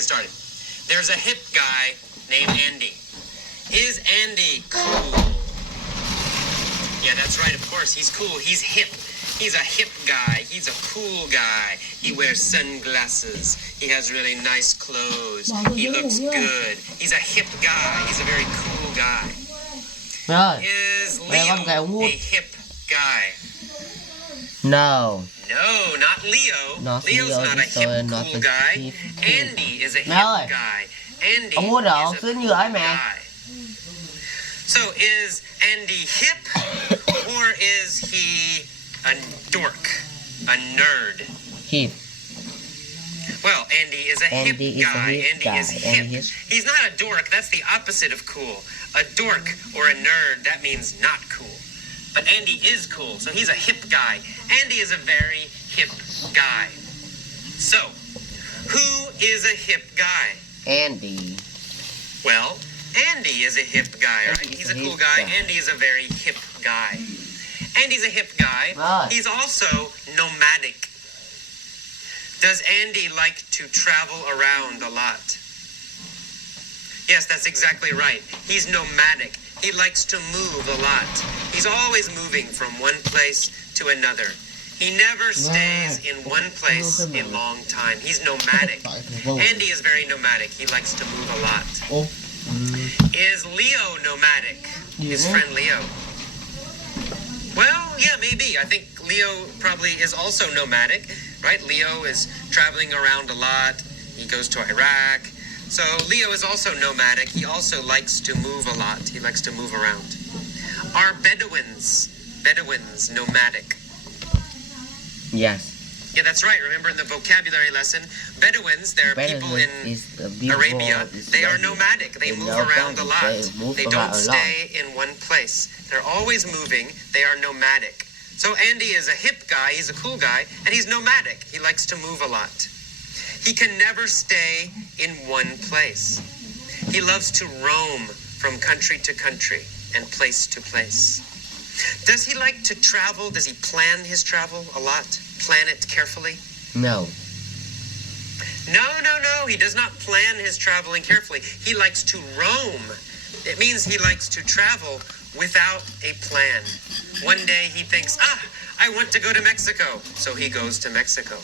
get started. There's a hip guy named Andy. Is Andy cool? Yeah, that's right, of course. He's cool. He's hip. He's a hip guy. He's a cool guy. He wears sunglasses. He has really nice clothes. He looks good. He's a hip guy. He's a very cool guy. Rồi, Is đây con gà Leo ống a hút. hip guy? No. No, not Leo. Not Leo's Leo, not a so hip not cool a guy. hip Andy is a Mẹ hip ơi, guy. Andy ông hút rồi, is ông a xứ cool như ấy mẹ. guy. So is Andy hip or is he a dork, a nerd? Hip. Well, Andy is a hip Andy is a guy. hip Andy guy. is Andy hip. is- He's not a dork. That's the opposite of cool. A dork or a nerd, that means not cool. But Andy is cool, so he's a hip guy. Andy is a very hip guy. So, who is a hip guy? Andy. Well, Andy is a hip guy, right? Andy is He's a a cool hip guy. guy. Andy is a very hip guy. Andy's a hip guy. Right. He's also nomadic. Does Andy like to travel around a lot? Yes, that's exactly right. He's nomadic. He likes to move a lot. He's always moving from one place to another. He never stays in one place a long time. He's nomadic. Andy is very nomadic. He likes to move a lot. Ô. Is Leo nomadic? His friend Leo. Well, yeah, maybe. I think Leo probably is also nomadic, right? Leo is traveling around a lot. He goes to Iraq. So Leo is also nomadic. He also likes to move a lot. He likes to move around. Are Bedouins nomadic? Yes. Yeah, that's right. Remember in the vocabulary lesson, Bedouins, they're people in Arabia. They are nomadic. They move around a lot. They don't stay in one place. They're always moving. They are nomadic. So Andy is a hip guy. He's a cool guy. And he's nomadic. He likes to move a lot. He can never stay in one place. He loves to roam from country to country and place to place. Does he like to travel? Does he plan his travel a lot? Plan it carefully? No. No. He does not plan his traveling carefully. He likes to roam. It means he likes to travel without a plan. One day he thinks, I want to go to Mexico. So he goes to Mexico.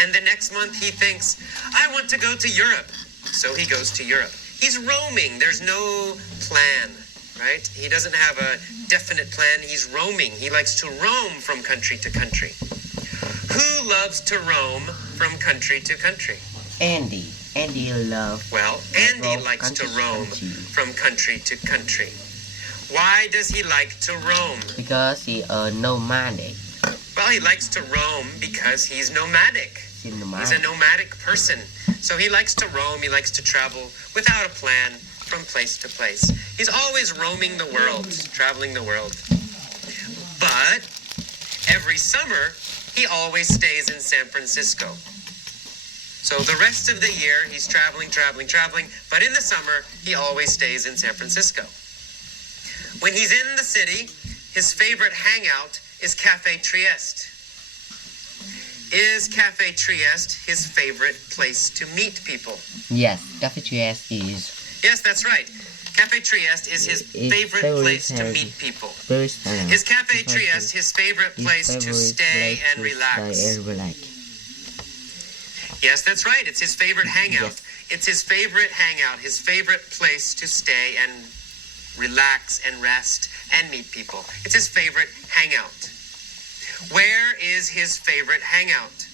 And the next month he thinks, I want to go to Europe. So he goes to Europe. He's roaming. There's no plan, right? He doesn't have a definite plan. He's roaming. He likes to roam from country to country. Who loves to roam from country to country? Andy. Andy loves. Well, Andy likes to roam from country to country. Why does he like to roam? Because he a nomadic. Well, he likes to roam because he's nomadic. He's a nomadic person. So he likes to roam, he likes to travel without a plan from place to place. He's always roaming the world, traveling the world. But every summer, he always stays in San Francisco. So the rest of the year, he's traveling. But in the summer, he always stays in San Francisco. When he's in the city, his favorite hangout is Cafe Trieste. Is Cafe Trieste his favorite place to meet people? Yes, Cafe Trieste is. Yes, that's right. Cafe Trieste is his favorite place to meet people. Is Cafe Trieste his favorite place to stay and relax? Yes, that's right. It's his favorite hangout. Yes. It's his favorite hangout, his favorite place to stay and relax and rest and meet people. It's his favorite hangout. Where is his favorite hangout?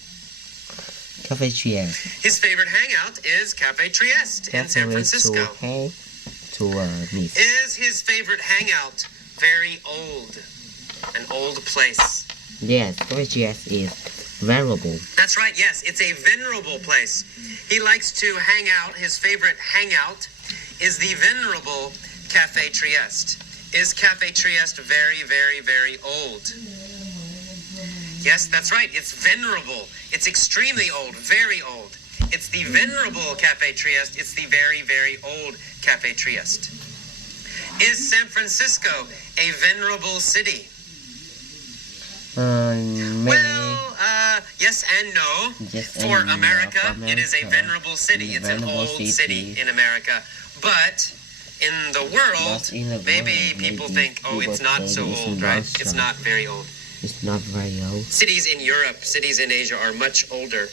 Cafe Trieste. His favorite hangout is Cafe Trieste in San Francisco. Is his favorite hangout very old? An old place? Yes, Cafe Trieste is venerable. That's right, yes, it's a venerable place. He likes to hang out. His favorite hangout is the venerable Cafe Trieste. Is Cafe Trieste very, very, very old? Yes, that's right. It's venerable. It's extremely old, very old. It's the venerable Cafe Trieste. It's the very, very old Cafe Trieste. Is San Francisco a venerable city? Maybe. Well, yes and no. Yes For and no. America, For it is a America, venerable city. It's an venerable old city in America. But in the world, But in the maybe world, people maybe think, oh, it's people not think so it's old, not right? so- It's not very old. It's not very old. Cities in Europe, cities in Asia are much older.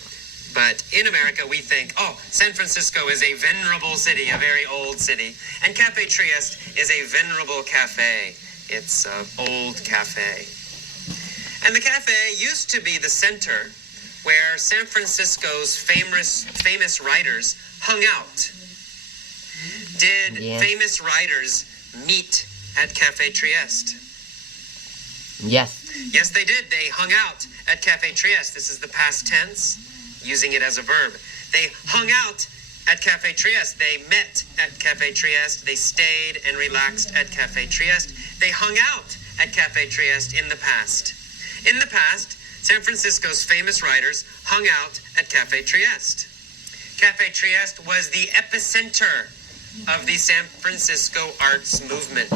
But in America, we think, oh, San Francisco is a venerable city, a very old city. And Cafe Trieste is a venerable cafe. It's an old cafe. And the cafe used to be the center where San Francisco's famous writers hung out. Did Yes. famous writers meet at Cafe Trieste? Yes. Yes, they did. They hung out at Cafe Trieste. This is the past tense, using it as a verb. They hung out at Cafe Trieste. They met at Cafe Trieste. They stayed and relaxed at Cafe Trieste. They hung out at Cafe Trieste in the past. In the past, San Francisco's famous writers hung out at Cafe Trieste. Cafe Trieste was the epicenter of the San Francisco arts movement.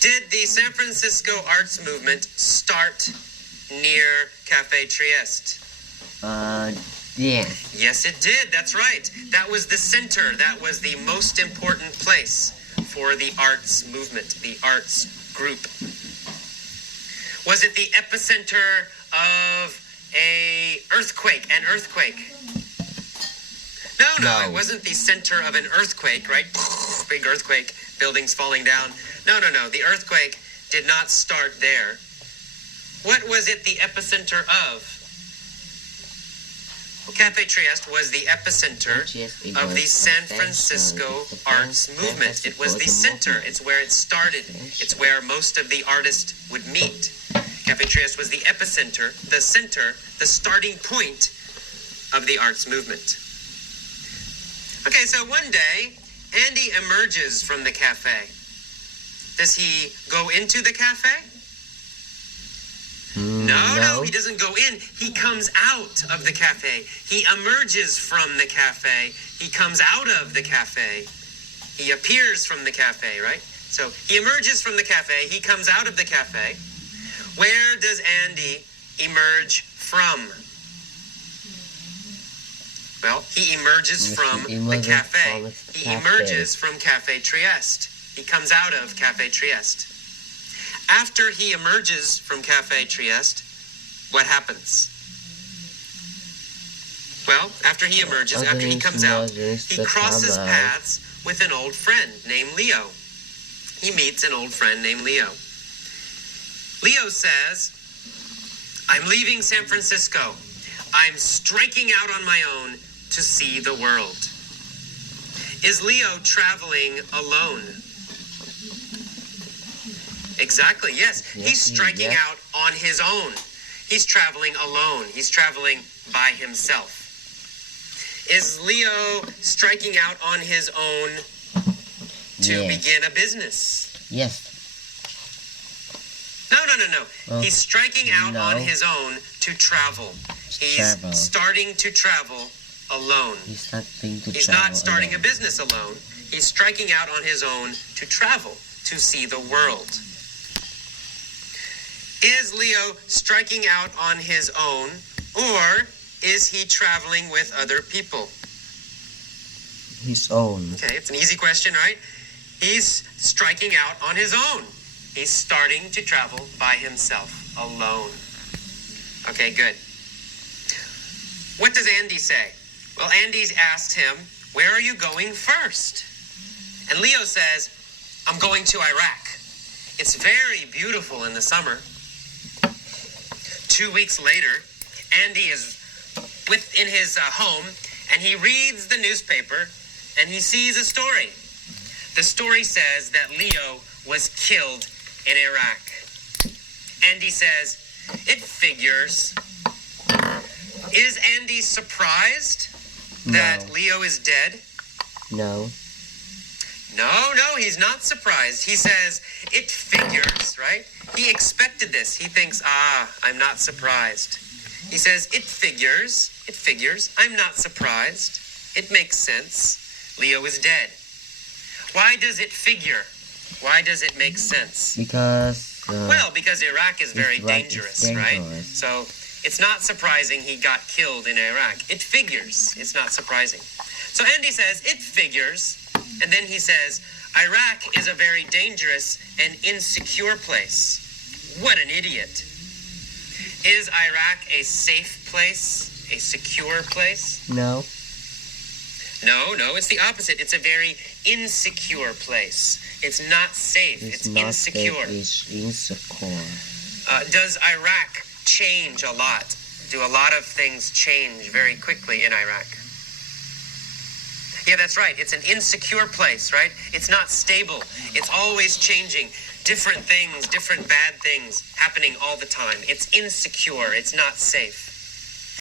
Did the San Francisco arts movement start near Cafe Trieste? Yes. Yes, it did. That's right. That was the center. That was the most important place for the arts movement, the arts group. Was it the epicenter of an earthquake? No, it wasn't the center of an earthquake, right? Big earthquake, buildings falling down. No. The earthquake did not start there. What was it the epicenter of? Cafe Trieste was the epicenter of the San Francisco arts movement. It was the center. It's where it started. It's where most of the artists would meet. Cafe Trieste was the epicenter, the center, the starting point of the arts movement. Okay, so one day, Andy emerges from the cafe. Does he go into the cafe? No, he doesn't go in. He comes out of the cafe. He emerges from the cafe. He comes out of the cafe. He appears from the cafe, right? So he emerges from the cafe. He comes out of the cafe. Where does Andy emerge from? Well, he emerges from the cafe. He emerges from Cafe Trieste. He comes out of Cafe Trieste. After he emerges from Cafe Trieste, what happens? Well, after he emerges, after he comes out, he crosses paths with an old friend named Leo. He meets an old friend named Leo. Leo says, I'm leaving San Francisco. I'm striking out on my own to see the world. Is Leo traveling alone? Exactly, yes. He's striking out on his own. He's traveling alone. He's traveling by himself. Is Leo striking out on his own to begin a business? Yes. No. He's striking out on his own to travel. He's starting to travel alone. He's not starting a business alone. He's striking out on his own to travel, to see the world. Is Leo striking out on his own, or is he traveling with other people? His own. Okay, it's an easy question, right? He's striking out on his own. He's starting to travel by himself, alone. Okay, good. What does Andy say? Well, Andy's asked him, where are you going first? And Leo says, I'm going to Iraq. It's very beautiful in the summer. 2 weeks later, Andy is in his home, and he reads the newspaper, and he sees a story. The story says that Leo was killed in Iraq. Andy says, it figures. Is Andy surprised that Leo is dead? No. No, he's not surprised. He says, it figures, right? He expected this. He thinks, I'm not surprised. He says, it figures, I'm not surprised. It makes sense. Leo is dead. Why does it figure? Why does it make sense? Because Well, because Iraq is very Iraq is dangerous, dangerous. right? So it's not surprising he got killed in Iraq. It figures. It's not surprising. So Andy says, it figures. And then he says, Iraq is a very dangerous and insecure place. What an idiot. Is Iraq a safe place? A secure place? No. No, it's the opposite. It's a very insecure place. It's not safe. It's not insecure. safe, it's insecure. Does Iraq change a lot? Do a lot of things change very quickly in Iraq? Yeah, that's right. It's an insecure place, right? It's not stable. It's always changing. Different things, different bad things happening all the time. It's insecure. It's not safe.